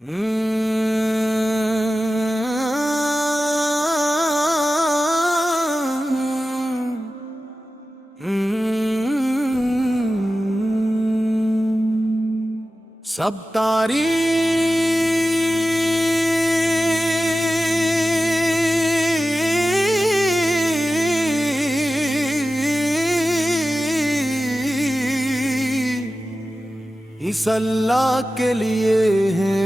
سب تعریف اس اللہ کے لیے ہے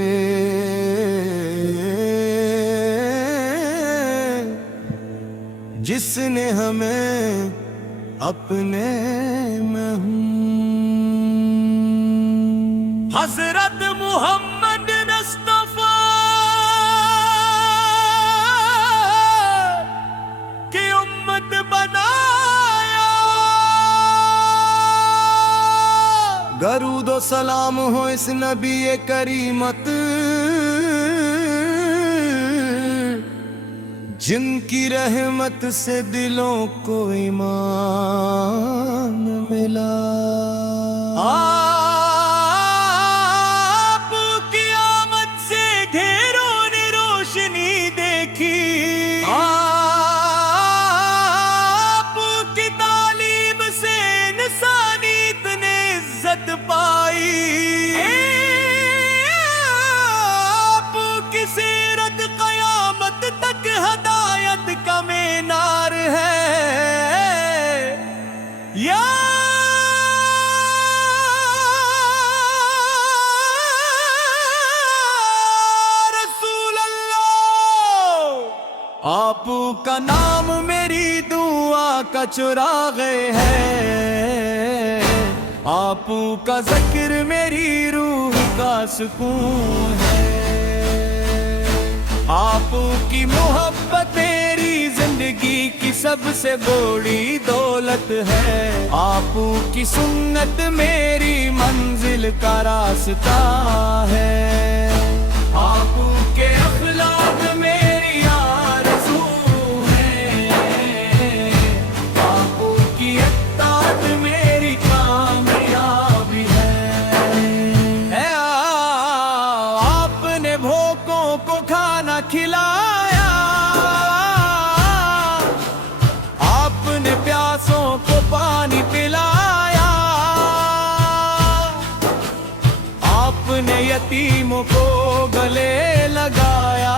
جس نے ہمیں اپنے میں حضرت محمد مصطفیٰ کی امت بنایا، درود و سلام ہو اس نبی کریمت جن کی رحمت سے دلوں کو ایمان ملا۔ آپ کا نام میری دعا کا چراغ ہے، آپ کا ذکر میری روح کا سکون ہے، آپ کی محبت میری زندگی کی سب سے بڑی دولت ہے، آپ کی سنت میری منزل کا راستہ ہے، آپ کے اخلاق میری کھلایا، آپ نے پیاسوں کو پانی پلایا، آپ نے یتیموں کو گلے لگایا،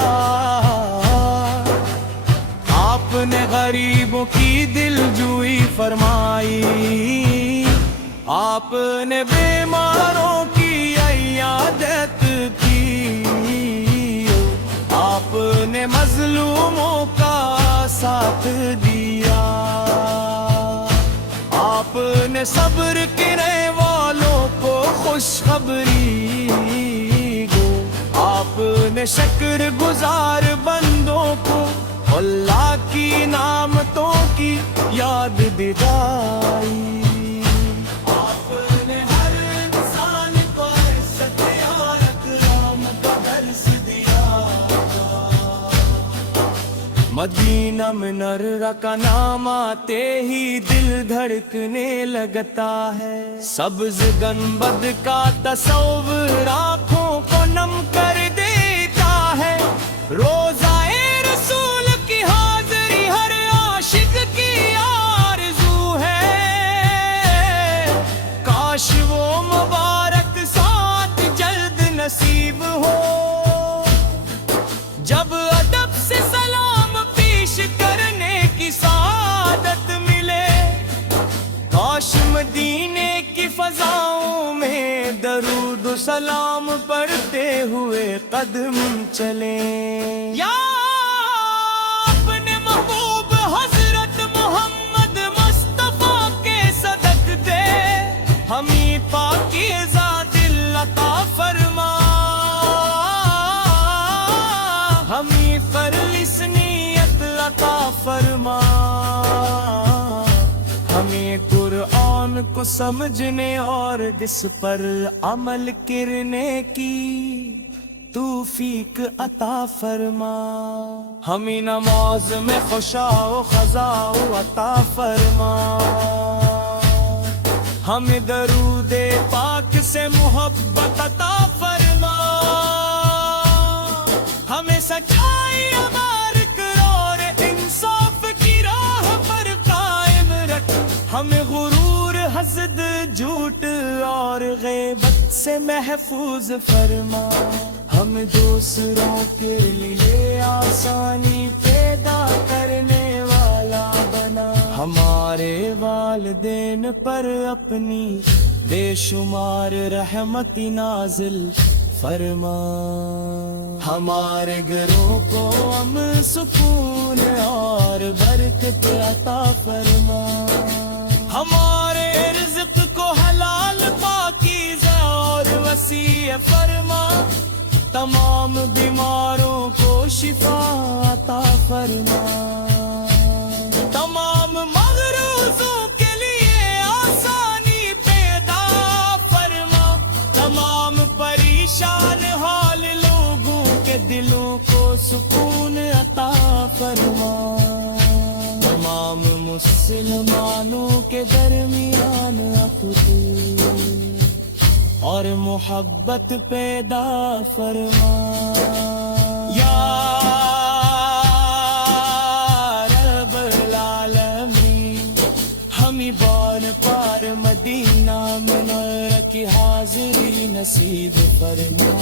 آپ نے غریبوں کی دل جوئی فرمائی، آپ نے بیماروں کی عیادت کی، آپ نے مظلوموں کا ساتھ دیا، آپ نے صبر کرنے والوں کو خوشخبری دو، آپ نے شکر گزار بندوں کو اللہ کی نعمتوں کی یاد دلائی، مدینہ منورہ کا نام آتے ہی دل دھڑکنے لگتا ہے، سبز گنبد کا تصور آنکھوں کو نم کر دیتا ہے، روزائے رسول کی حاضری ہر عاشق کی آرزو ہے، کاش وہ مبارک ساتھ جلد نصیب ہو، جب ادب سے سلام کرنے کی سعادت ملے، کاش مدینے کی فضاؤں میں درود و سلام پڑھتے ہوئے قدم چلیں، یا اپنے محبوب حضرت محمد مصطفیٰ کے صدق دے، ہمیں پاکیزہ دل عطا فرما، ہمیں خالص نیت عطا فرما، ہمیں قرآن کو سمجھنے اور جس پر عمل کرنے کی توفیق عطا فرما، ہمیں نماز میں خشوع و خضوع عطا فرما، ہمیں درود پاک سے محبت عطا فرما۔ سچائی ہمارے کرور انصاف کی راہ پر قائم رکھ، ہمیں غرور حسد جھوٹ اور غیبت سے محفوظ فرما، ہم دوسروں کے لیے آسانی پیدا کرنے والا بنا، ہمارے والدین پر اپنی بے شمار رحمت نازل فرما، ہمارے گھروں کو امن سکون اور برکت عطا فرما، ہمارے رزق کو حلال پاکیزہ اور وسیع فرما، تمام بیماروں کو شفا عطا فرما، تمام مغروضوں کے لیے آسانی پیدا فرما، تمام پریشان حال لوگوں کے دلوں کو سکون عطا فرما، تمام مسلمانوں کے درمیان اخوت اور محبت پیدا فرما، یا رب العالمین، ہمیں بار پار مدینہ منورہ کی حاضری نصیب فرما،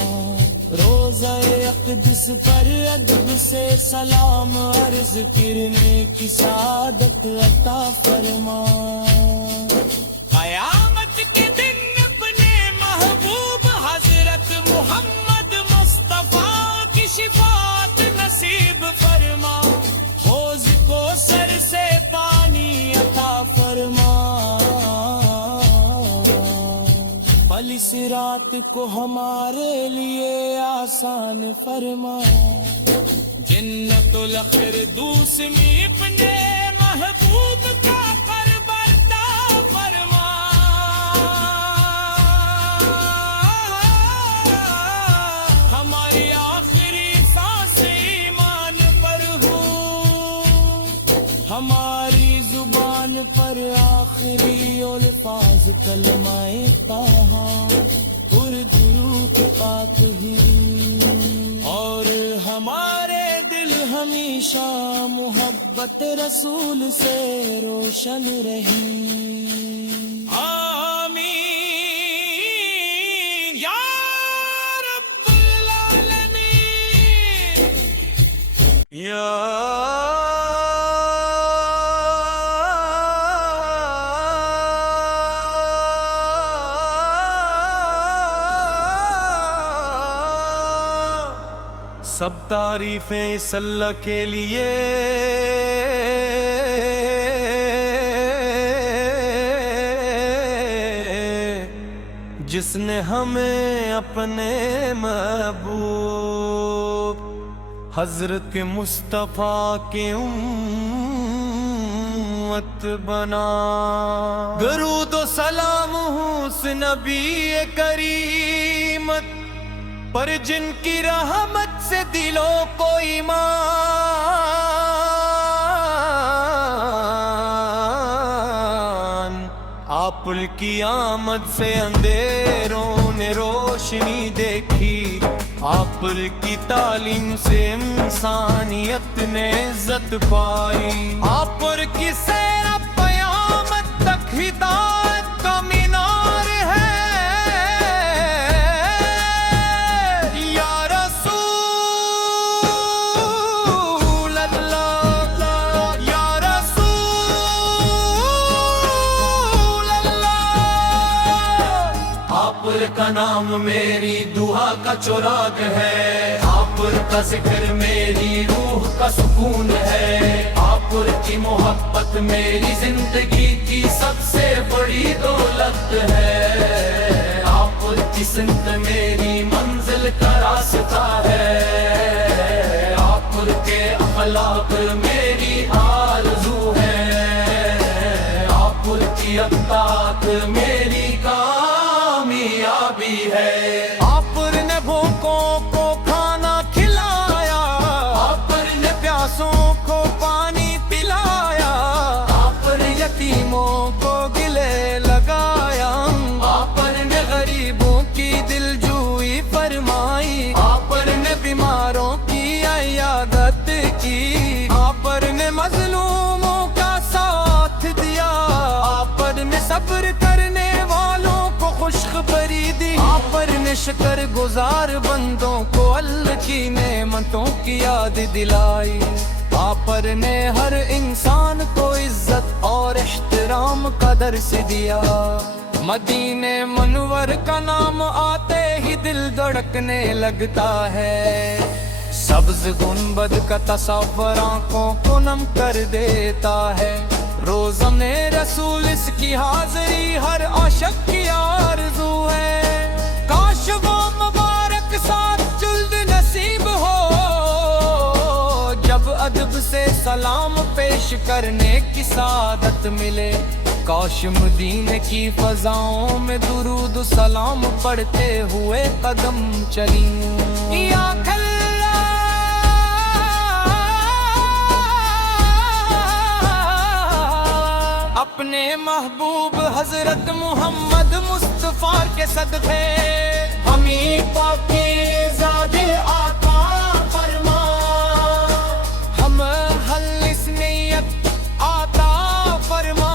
روزہ اقدس پر ادب سے سلام عرض کرنے کی سعادت عطا فرما، قیامت کے دن محبوب حضرت محمد مصطفیٰ کی شفاعت نصیب فرما، حوض کو سر سے پانی عطا فرما، پل صراط کو ہمارے لیے آسان فرما، جنت الفردوس میں اپنے محبوب کا قرب عطا فرما، ہماری آخری سانس ایمان پر ہو، ہماری زبان پر آخری الفاظ کلمہ طٰہٰ پر درود پاک ہی، اور ہمارے دل ہمیشہ محبت رسول سے روشن رہیں، آمین یا رب العالمین، یا سب تعریفیں اس اللہ کے لیے جس نے ہمیں اپنے محبوب حضرت مصطفیٰ کی امت بنا، درود و سلام ہوں اس نبی کریمت پر جن کی رحمت سے دلوں کو ایمان، آپ کی آمد سے اندھیروں نے روشنی دیکھی، آپ کی تعلیم سے انسانیت نے عزت پائی، آپ کی سیر قیامت تک ہدایت کا مینار ہے، کا نام میری دعا کا چراغ ہے، آپ کا ذکر میری روح کا سکون ہے، آپ کی محبت میری زندگی کی سب سے بڑی دولت ہے، آپ کی سمت میری منزل کا راستہ ہے، آپ کے اخلاق میری آرزو ہے، آپ کی اطاعت میری کامیابی ہے، آپ نے بھوکوں کو کھانا کھلایا، آپ نے پیاسوں کو پانی پلایا، آپ نے یتیموں کو گلے لگایا، آپ نے غریبوں کی دلجوئی فرمائی، آپ نے بیماروں کی شکر گزار بندوں کو اللہ کی نعمتوں کی یاد دلائی۔ آپ پر نے ہر انسان کو عزت اور احترام کا درس دیا۔ مدینہ منور کا نام آتے ہی دل دھڑکنے لگتا ہے، سبز گنبد کا تصور آنکھوں کو نم کر دیتا ہے۔ روزم رسول اس کی حاضری ہر عاشق کی آرزو ہے، کاش وہ مبارک ساتھ جلد نصیب ہو، جب ادب سے سلام پیش کرنے کی سعادت ملے۔ کاش مدینے کی فضاؤں میں درود و سلام پڑھتے ہوئے قدم چلیں۔ یا اپنے محبوب حضرت محمد مصطفیٰ کے صدقے ہمیں پاکیزاد عطا فرما، ہم حل اس نیت عطا فرما،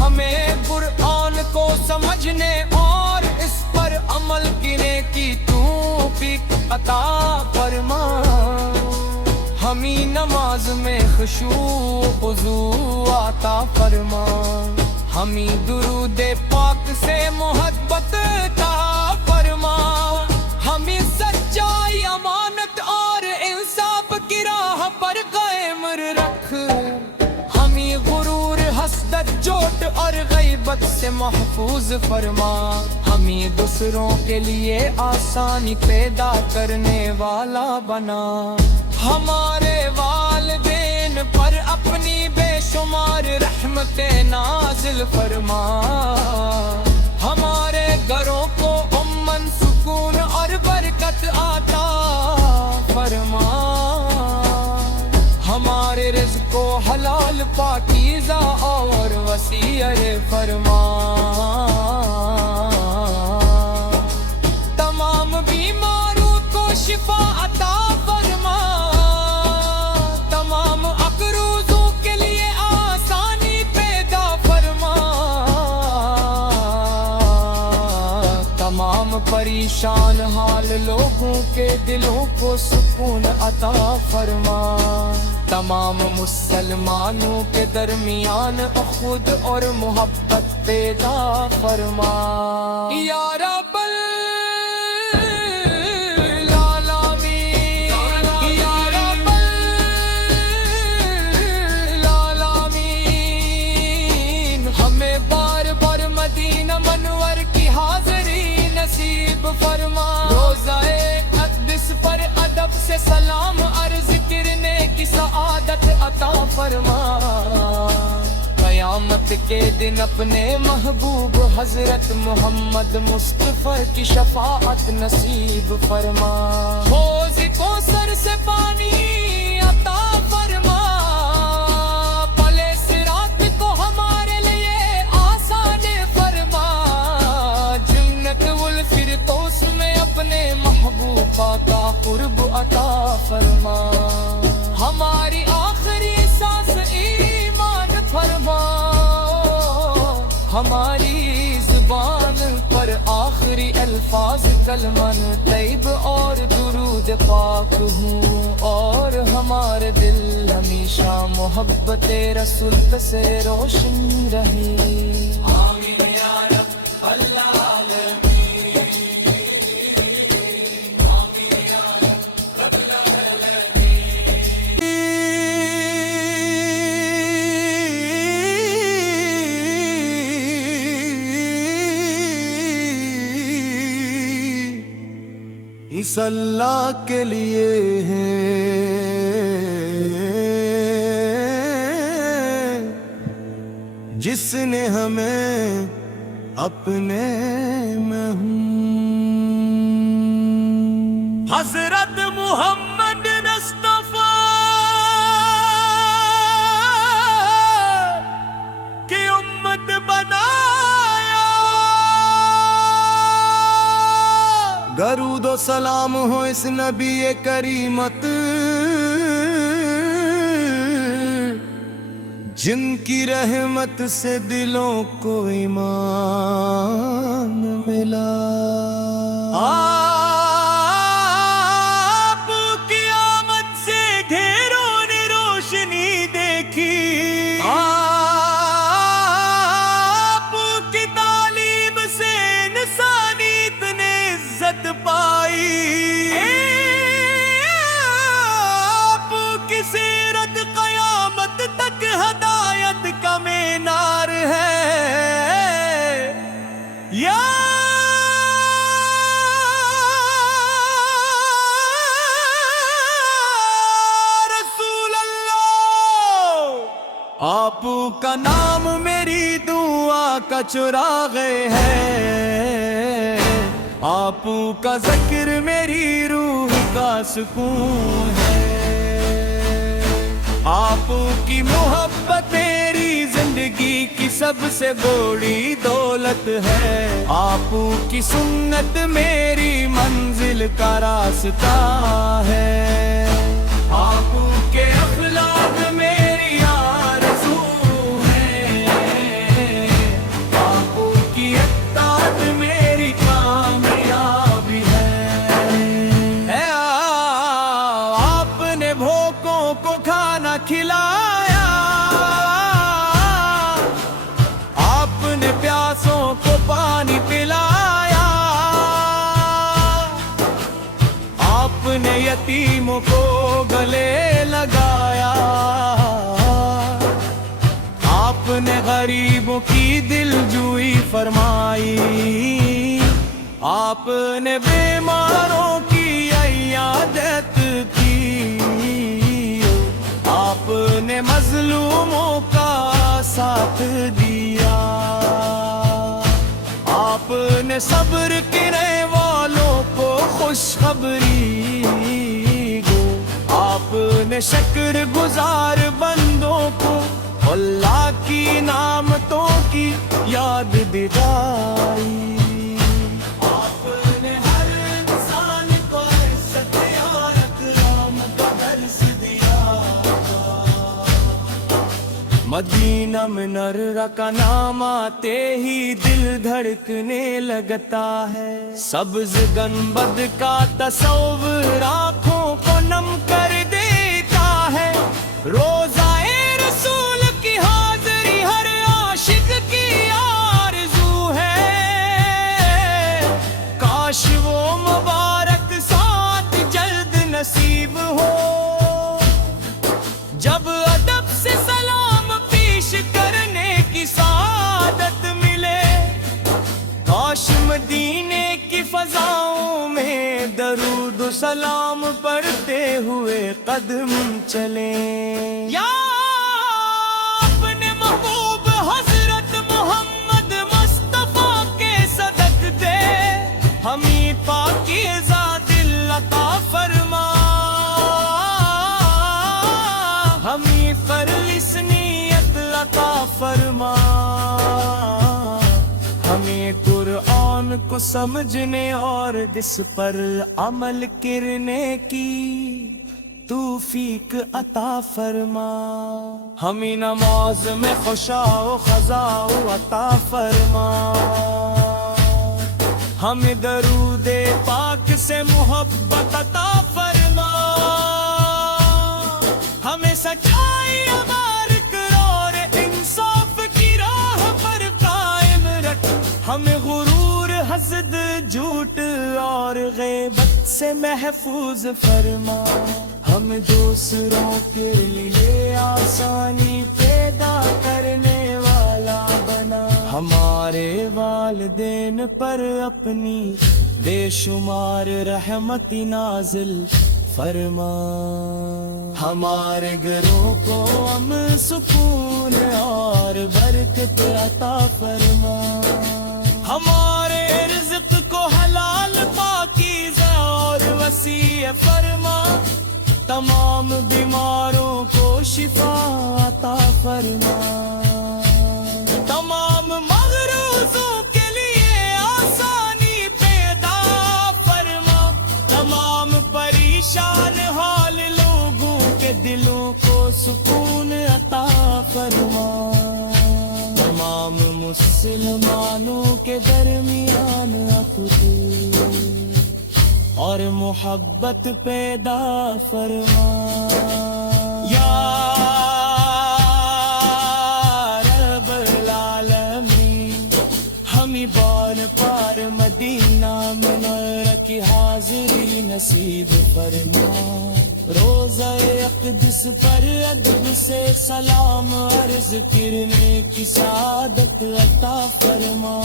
ہمیں قرآن کو سمجھنے اور اس پر عمل کرنے کی توفیق عطا فرما، ہمیں نماز میں خشوع خضوع عطا فرما، ہمیں درود پاک سے محبت عطا فرما، ہمیں سچائی امانت اور انصاف کی راہ پر قائم رکھ، ہمیں غرور حسد جھوٹ اور غیبت سے محفوظ فرما، ہمیں دوسروں کے لیے آسانی پیدا کرنے والا بنا، ہمارے والدین پر اپنی بے شمار رحمتیں نازل فرما، ہمارے گھروں کو امن سکون اور برکت عطا فرما، ہمارے رزق کو حلال پاکیزہ اور وسیع فرما، تمام بیماروں کو شفا عطا فرما، تمام عقروضوں کے لیے آسانی پیدا فرما، تمام پریشان حال لوگوں کے دلوں کو سکون عطا فرما، تمام مسلمانوں کے درمیان خود اور محبت پیدا فرما، یا رب فرما، روزہ اقدس پر ادب سے سلام عرض کرنے کی سعادت عطا فرما، قیامت کے دن اپنے محبوب حضرت محمد مصطفیٰ کی شفاعت نصیب فرما، حوض کوثر سے پانی عطا فرما، پلے صراط کو ہمارے لیے آسان فرما، جنت الفردوس میں اپنے محبوبہ کا قرب عطا فرما، ہماری آخری سانس ایمان فرما، ہماری زبان پر آخری الفاظ کلمہ طیب اور درود پاک ہوں، اور ہمارے دل ہمیشہ محبت رسول سے روشن رہے، آمین یا رب اللہ اس اللہ کے لیے ہے جس نے ہمیں اپنے میں حضرت محمد مصطفیٰ کی امت بنایا، درود و سلام ہو اس نبی کریمت جن کی رحمت سے دلوں کو ایمان ملا، آپ کی آمد سے گھیروں نے روشنی دیکھی، آپ کی تعلیم سے انسانیت نے عزت پائی، آپ کی سیرت قیامت تک ہدایت کا مینار ہے، یا رسول اللہ، آپ کا نام میری دعا کا چراغ ہے، آپ کا ذکر میری روح کا سکون ہے، آپ کی محبت میری زندگی کی سب سے بڑی دولت ہے، آپ کی سنت میری منزل کا راستہ ہے، آپ کے اخلاق میری آرزو ہے، آپ کی اطاعت میری کامیابی ہے، آپ نے بھوکوں کو کھانا کھلایا، آپ نے پیاسوں کو پانی پلایا، آپ نے یتیموں کو گلے لگایا، آپ نے غریبوں کی دل جوئی فرمائی، آپ نے بیماروں کی عیادت کی، آپ نے مظلوموں کا ساتھ دیا، آپ نے صبر کرنے والوں کو خوشخبری دو، آپ نے شکر گزار بندوں کو اللہ کی نعمتوں کی یاد دلائی، آپ نے ہر انسان کو عزت اور اکرام کا درس دیا، مدینہ منورہ کا نام آتے ہی دل دھڑکنے لگتا ہے، سبز گنبد کا تصور آنکھوں کو نم کر دیتا ہے، روزائے رسول کی حاضری ہر عاشق کی آرزو ہے، کاش وہ مبارک ساتھ جلد نصیب ہو، جب ادب سے سلام پیش کرنے کی سعادت ملے، کاش مدینے کی فضاؤں میں درود و سلام پڑھتے ہوئے قدم چلیں، یا اپنے محبوب حضرت محمد مصطفیٰ کے صدق دے، ہمیں پاکیزہ دل عطا فرما، ہمیں خالص نیت عطا فرما، ہمیں قرآن کو سمجھنے اور جس پر عمل کرنے کی توفیق عطا فرما، ہمیں نماز میں خشوع و خضوع عطا فرما، ہمیں درود پاک سے محبت عطا فرما، ہمیں سچائی ہمار اقرار انصاف کی راہ پر قائم رکھ، ہمیں غرور حسد جھوٹ اور غیبت سے محفوظ فرما، ہم دوسروں کے لیے آسانی پیدا کرنے والا بنا، ہمارے والدین پر اپنی بے شمار رحمت نازل فرما، ہمارے گھروں کو امن سکون اور برکت عطا فرما، ہمارے رزق کو حلال پاکیزہ اور وسیع فرما، تمام بیماروں کو شفا عطا فرما، تمام مغروضوں کے لیے آسانی پیدا فرما، تمام پریشان حال لوگوں کے دلوں کو سکون عطا فرما، تمام مسلمانوں کے درمیان اخذ اور محبت پیدا فرما۔ یا رب العالمین، ہمیں بار پار مدینہ منورہ کی حاضری نصیب فرما۔ روزہ اقدس پر ادب سے سلام عرض کرنے کی سعادت عطا فرما۔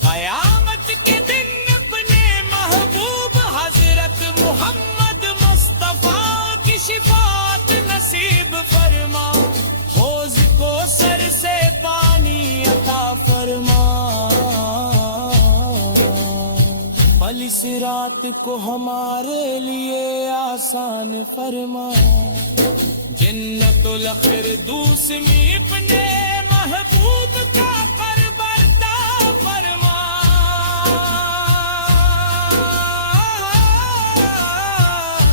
قیامت کے دن اپنے محبوب حضرت محمد مصطفیٰ کی شفاعت نصیب فرما۔ حوض کوثر سے پانی عطا فرما۔ پل صراط کو ہمارے لیے آسان فرما۔ جنت الفردوس میں اپنے محبوب کا قرب عطا فرما۔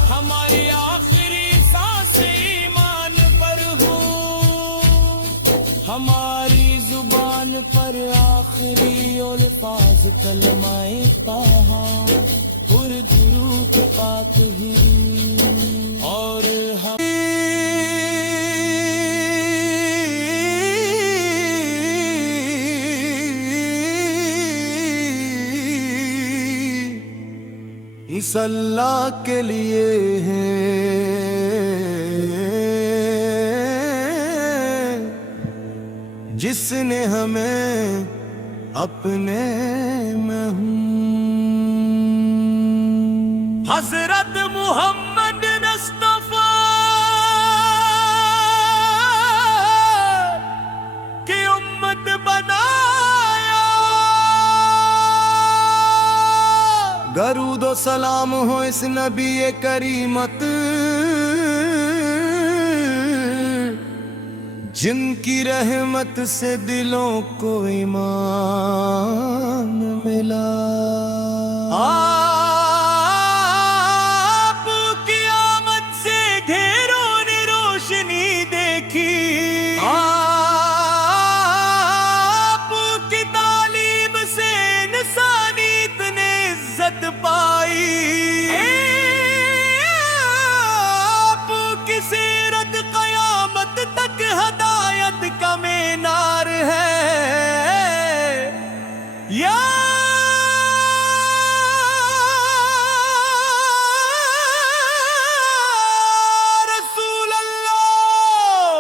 ہماری آخری سانس ایمان پر ہو، ہماری زبان پر آخری الفاظ کلمہ طٰہٰ پر درود پاک ہی، اور ہم اس اللہ کے لیے ہیں جس نے ہمیں اپنے میں حضرت محمد مصطفیٰ کی امت بنایا۔ درود و سلام ہو اس نبی کریمت جن کی رحمت سے دلوں کو ایمان ملا۔ آپ کی آمد سے ڈھیروں نے روشنی دیکھی، آپ کی تعلیم سے انسانیت نے عزت پائی، آپ کی سیرت قیامت تک ہدایت کا مینار ہے۔ یا رسول اللہ،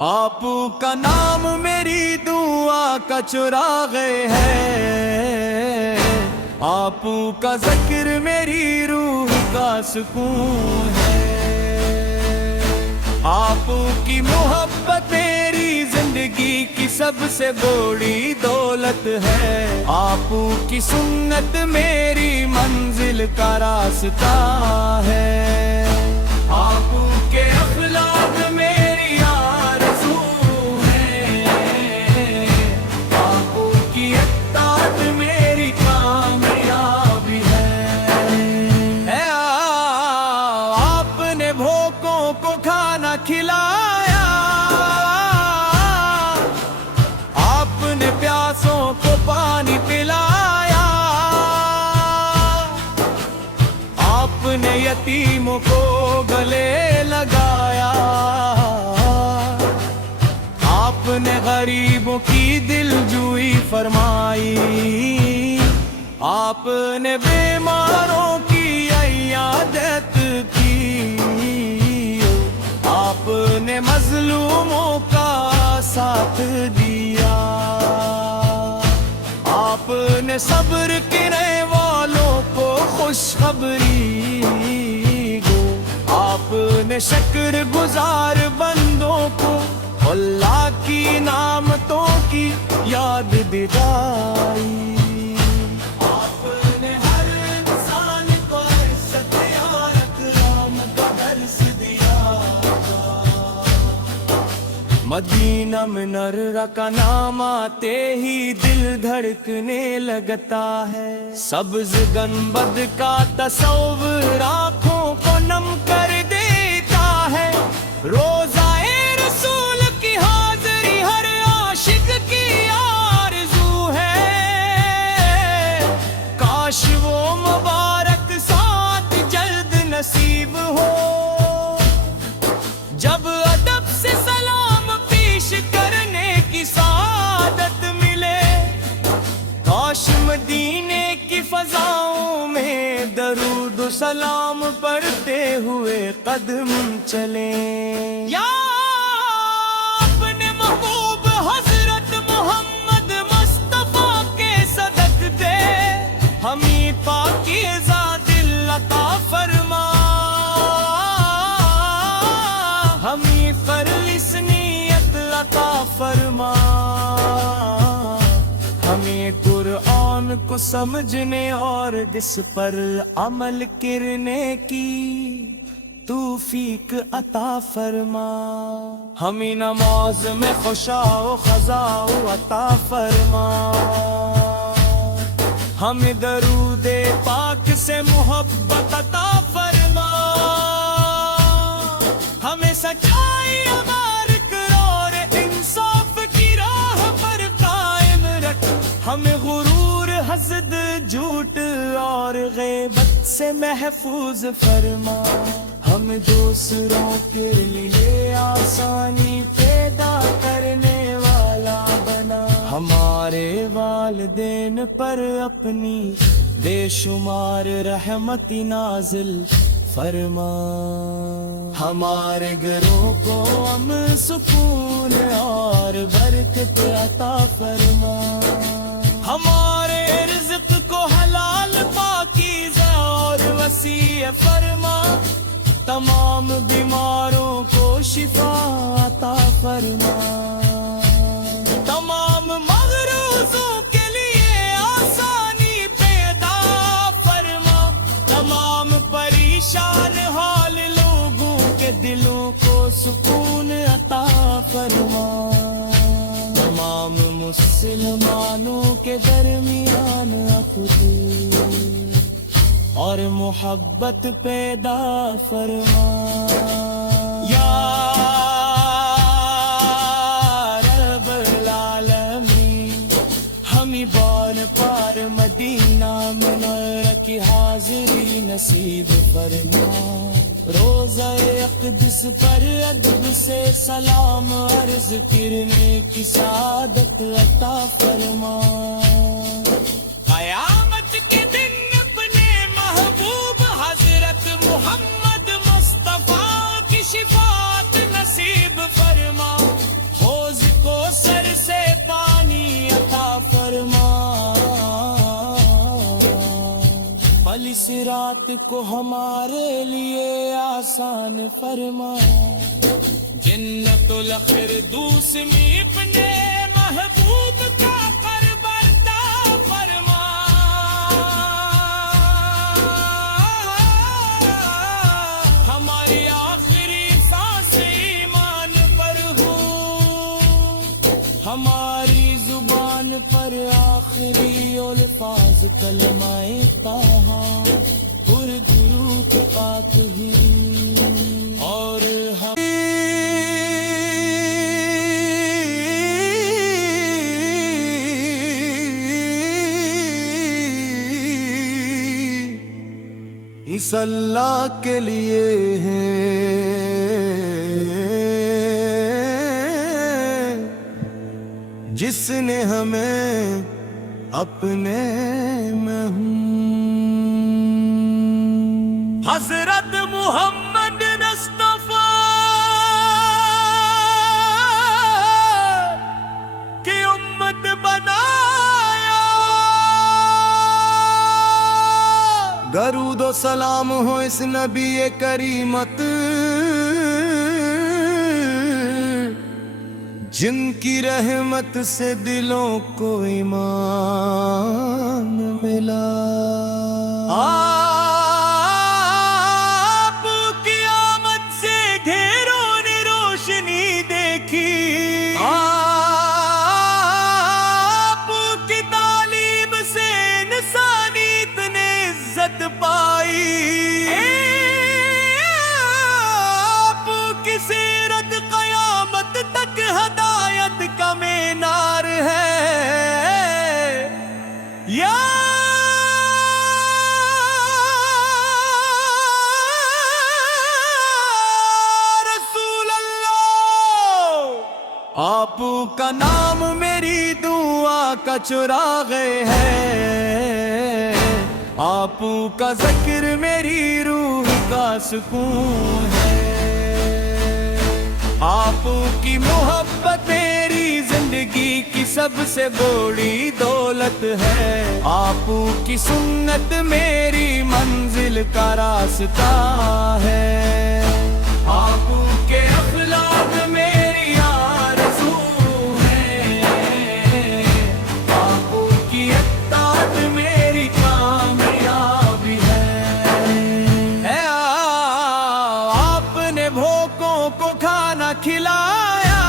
آپ کا نام میری دعا کا چراغ ہے، آپ کا ذکر میری روح کا سکون ہے، آپ کی محبت میری زندگی کی سب سے بڑی دولت ہے، آپ کی سنت میری منزل کا راستہ ہے، آپ کے اخلاق میری آرزو ہے، آپ کی اطاعت میری کامیابی ہے۔ آپ نے بھوکوں کو کھانا کھلایا، آپ نے پیاسوں کو پانی پلایا، آپ نے یتیموں کو گلے لگایا، آپ نے غریبوں کی دل جوئی فرمائی، آپ نے بیماروں کی عیادت کی، آپ نے مظلوموں کا ساتھ دیا، آپ نے صبر کرنے والوں کو خوشخبری دو، آپ نے شکر گزار بندوں کو اللہ کی نعمتوں کی یاد دلائی، آپ نے ہر انسان کو عزت اور اکرام کا درس دیا۔ مدینہ منورہ کا نام آتے ہی دل دھڑکنے لگتا ہے، سبز گنبد کا تصور آنکھوں کو نم کر دیتا ہے، روزہ رسول درود و سلام پڑھتے ہوئے قدم چلیں یا اپنے محبوب حضرت محمد مصطفیٰ کے صدق دے، ہمیں پاکیزہ دل عطا فرما، ہمیں خالص نیت عطا فرما، ہمیں قرآن کو سمجھنے اور جس پر عمل کرنے کی توفیق عطا فرما، ہمیں نماز میں خشوع و خضوع عطا فرما، ہمیں درود پاک سے محبت عطا فرما، ہمیں سچائی ہمارے قرار انصاف کی راہ پر قائم رکھ، ہمیں غرور حسد جھوٹ اور غیبت سے محفوظ فرما، ہم دوسروں کے لیے آسانی پیدا کرنے والا بنا، ہمارے والدین پر اپنی بے شمار رحمت نازل فرما، ہمارے گھروں کو امن سکون اور برکت عطا فرما، ہمارے رزق کو حلال پاکیزہ اور وسیع فرما، تمام بیماروں کو شفا عطا فرما، تمام مغروضوں کے لیے آسانی پیدا فرما، تمام پریشان حال لوگوں کے دلوں کو سکون عطا فرما، تمام مسلمانوں کے درمیان خودی اور محبت پیدا فرما، یا رب العالمین، ہمیں بار پار مدینہ منورہ کی حاضری نصیب فرما، روزہ اقدس پر ادب سے سلام عرض کرنے کی سعادت عطا فرما، قیامت کے دن اپنے محبوب حضرت محمد مصطفیٰ کی شفاعت نصیب فرما، حوض کو سر سے پانی عطا فرما، پل صراط کو ہمارے لیے آسان فرما، جنت الفردوس میں اپنے محبوب کا قرب عطا فرما، ہماری آخری سانس ایمان پر ہو، ہماری زبان پر آخری الفاظ کلمہ طٰہٰ پر درود پاک ہی، اور ہم اس اللہ کے لیے ہیں جس نے ہمیں اپنے میں حضرت محمد مصطفیٰ کی امت بنایا، درود و سلام ہو اس نبی کریمت جن کی رحمت سے دلوں کو ایمان ملا، آپ کی آمد سے ڈھیروں نے روشنی دیکھی، آپ کی تعلیم سے انسانیت نے عزت پائی، آپ کی سیرت قیامت تک ہدایت کا مینار ہے، یا رسول اللہ، آپ کا نام میری دعا کا چراغ ہے، آپ کا ذکر میری روح کا سکون ہے، آپ کی محبت میری زندگی کی سب سے بڑی دولت ہے، آپ کی سنت میری منزل کا راستہ ہے، آپ کے اخلاق میری آرزو ہے، آپ کی اطاعت میری کامیابی ہے، آپ نے بھوکوں کو کھانا کھلایا،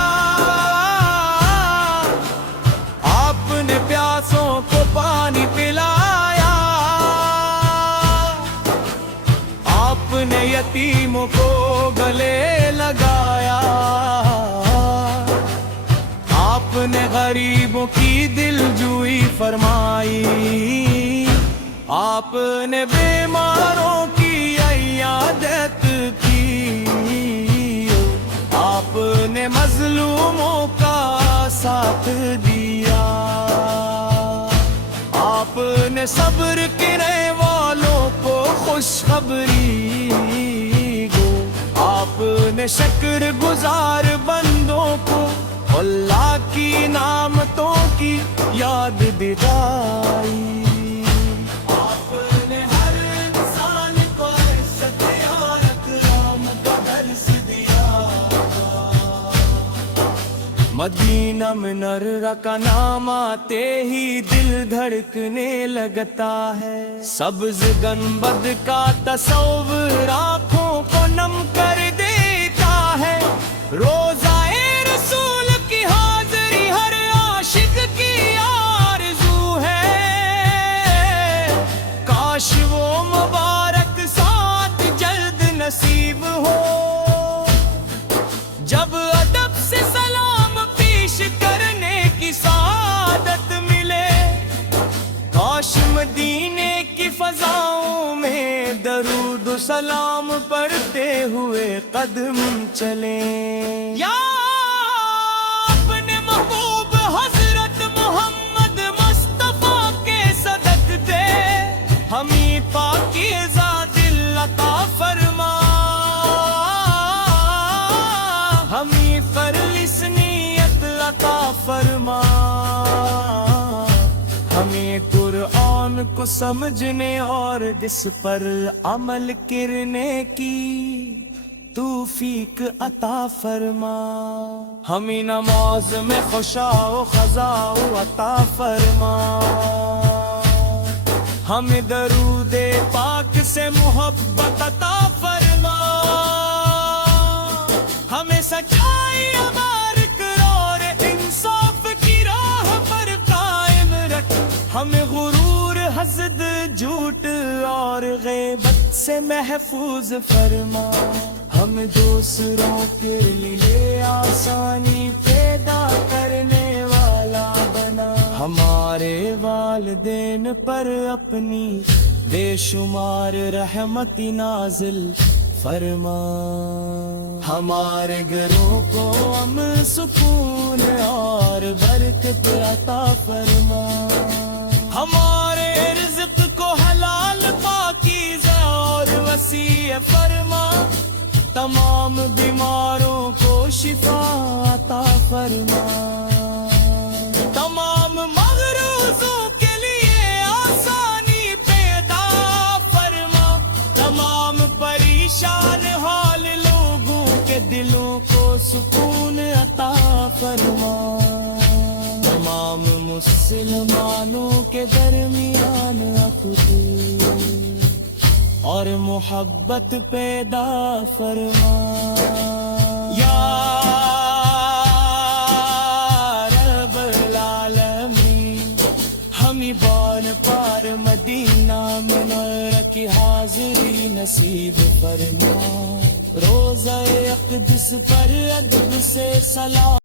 آپ نے پیاسوں کو پانی پلایا، آپ نے یتیموں کو گلے لگایا، آپ نے غریبوں کی دل جوئی فرمائی، آپ نے بیماروں کی عیادت کی، آپ نے مظلوموں کا ساتھ دیا، آپ نے صبر کرنے والوں کو خوشخبری دو، آپ نے شکر گزار بندوں کو اللہ کی نعمتوں کی یاد دلائی، آپ نے ہر انسان کو عزت اور اکرام کا درس دیا، مدینہ منورہ کا نام آتے ہی دل دھڑکنے لگتا ہے، سبز گنبد کا تصور آنکھوں کو نم کر دیتا ہے، روزہ رسول کی حاضری ہر عاشق کی آرزو ہے، کاش وہ مبارک ساتھ جلد نصیب ہو، جب ادب سے سلام پیش کرنے کی سعادت ملے، کاش مدینے کی فضاؤں میں درود و سلام پڑھتے ہوئے قدم چلیں، یا اپنے محبوب حضرت محمد مصطفیٰ کے صدق دے، ہمیں پاکیزہ دل عطا فرما، ہمیں خالص نیت عطا فرما، ہمیں قرآن کو سمجھنے اور جس پر عمل کرنے کی توفیق عطا فرما، ہمیں نماز میں خشوع خضوع عطا فرما، ہمیں درود پاک سے محبت عطا فرما، ہمیں سچائی اور انصاف کی راہ پر قائم رکھ، ہمیں غرور حسد جھوٹ اور غیبت سے محفوظ فرما، ہم دوسروں کے لیے آسانی پیدا کرنے والا بنا، ہمارے والدین پر اپنی بے شمار رحمت نازل فرما، ہمارے گھروں کو امن سکون اور برکت عطا فرما، ہمارے رزق کو حلال پاکیزہ اور وسیع فرما، تمام بیماروں کو شفا عطا فرما، تمام مغروضوں کے لیے آسانی پیدا فرما، تمام پریشان حال لوگوں کے دلوں کو سکون عطا فرما، تمام مسلمانوں کے درمیان عفو اور محبت پیدا فرما، یا رب العالمین، ہمیں بار بار مدینہ منورہ کی حاضری نصیب فرما، روزہ اقدس پر ادب سے سلام